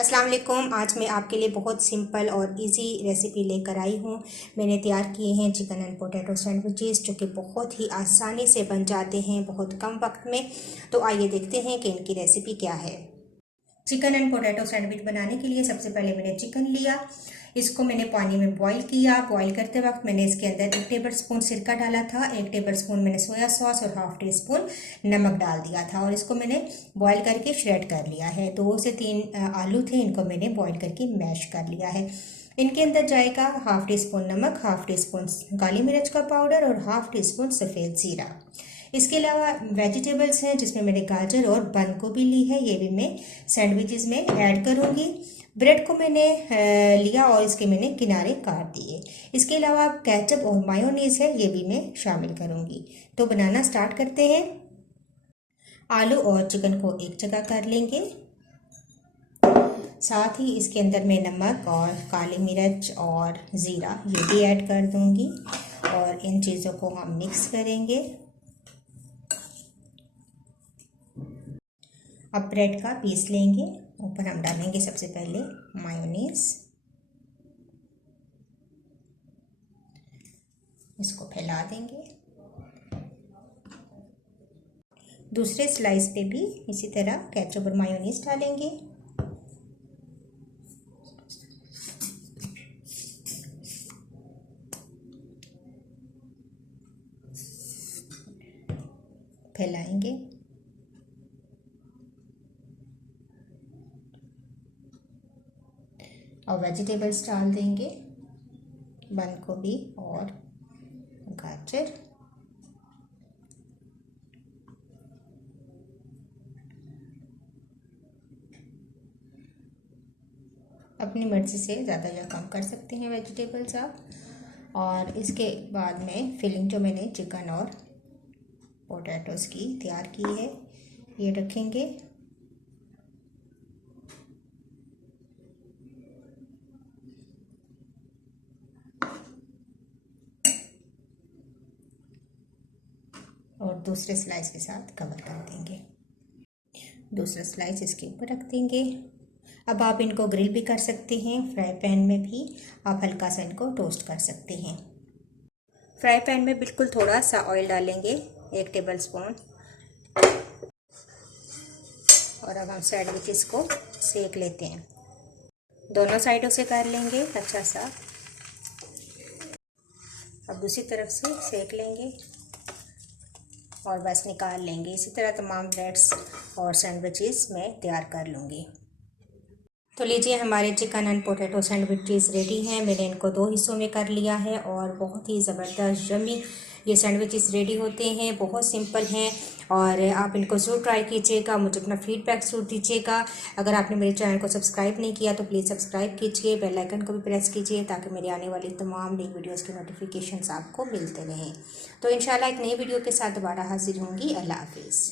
अस्सलाम वालेकुम। आज मैं आपके लिए बहुत सिंपल और इजी रेसिपी लेकर आई हूँ। मैंने तैयार किए हैं चिकन एंड पोटैटो सैंडविचेस जो कि बहुत ही आसानी से बन जाते हैं बहुत कम वक्त में। तो आइए देखते हैं कि इनकी रेसिपी क्या है। चिकन एंड पोटैटो सैंडविच बनाने के लिए सबसे पहले मैंने चिकन लिया। इसको मैंने पानी में बॉईल किया। बॉईल करते वक्त मैंने इसके अंदर 1 टेबल स्पून सिरका डाला था, 1 टेबल स्पून मैंने सोया सॉस और हाफ टी स्पून नमक डाल दिया था और इसको मैंने बॉईल करके श्रेड कर लिया है। 2 से 3 आलू थे, इनको मैंने बॉईल करके मैश कर लिया है। इनके अंदर जाएगा हाफ टी स्पून नमक, हाफ टी स्पून काली मिर्च का पाउडर और हाफ टी स्पून सफ़ेद ज़ीरा। इसके अलावा वेजिटेबल्स हैं जिसमें मैंने गाजर और बंद गोभी ली है, ये भी मैं सैंडविचेस में ऐड करूँगी। ब्रेड को मैंने लिया और इसके मैंने किनारे काट दिए। इसके अलावा केचप और मायोनीज है, ये भी मैं शामिल करूँगी। तो बनाना स्टार्ट करते हैं। आलू और चिकन को एक जगह कर लेंगे। साथ ही इसके अंदर मैं नमक और काली मिर्च और ज़ीरा ये भी ऐड कर दूँगी और इन चीज़ों को हम मिक्स करेंगे। अब ब्रेड का पीस लेंगे, ऊपर हम डालेंगे सबसे पहले मायोनीज। इसको फैला देंगे। दूसरे स्लाइस पे भी इसी तरह केचप और मायोनीज डालेंगे। फैलाएंगे। और वेजिटेबल्स डाल देंगे, बंद गोभी और गाजर। अपनी मर्ज़ी से ज़्यादा या कम कर सकते हैं वेजिटेबल्स आप। और इसके बाद में फिलिंग जो मैंने चिकन और पोटैटोज़ की तैयार की है ये रखेंगे। और दूसरे स्लाइस के साथ कवर कर देंगे। दूसरा स्लाइस इसके ऊपर रख देंगे। अब आप इनको ग्रिल भी कर सकते हैं, फ्राई पैन में भी आप हल्का सा इनको टोस्ट कर सकते हैं। फ्राई पैन में बिल्कुल थोड़ा सा ऑयल डालेंगे, 1 टेबल स्पून। और अब हम सैंडविचेस को सेक लेते हैं। दोनों साइडों से कर लेंगे अच्छा सा। अब दूसरी तरफ से सेक लेंगे और बस निकाल लेंगे। इसी तरह तमाम ब्रेड्स और सैंडविचेस मैं तैयार कर लूँगी। तो लीजिए, हमारे chicken and potato sandwiches ready हैं। मैंने इनको 2 हिस्सों में कर लिया है और बहुत ही ज़बरदस्त यम्मी ये सैंडविचेस रेडी होते हैं। बहुत सिंपल हैं और आप इनको ज़रूर ट्राई कीजिएगा। मुझे अपना फीडबैक ज़रूर दीजिएगा। अगर आपने मेरे चैनल को सब्सक्राइब नहीं किया तो प्लीज़ सब्सक्राइब कीजिए, बेल आइकन को भी प्रेस कीजिए ताकि मेरी आने वाली तमाम नई वीडियोज़ की नोटिफिकेशंस आपको मिलते रहें। तो इंशाल्लाह एक नई वीडियो के साथ दोबारा हाजिर होंगी। अल्लाह हाफिज़।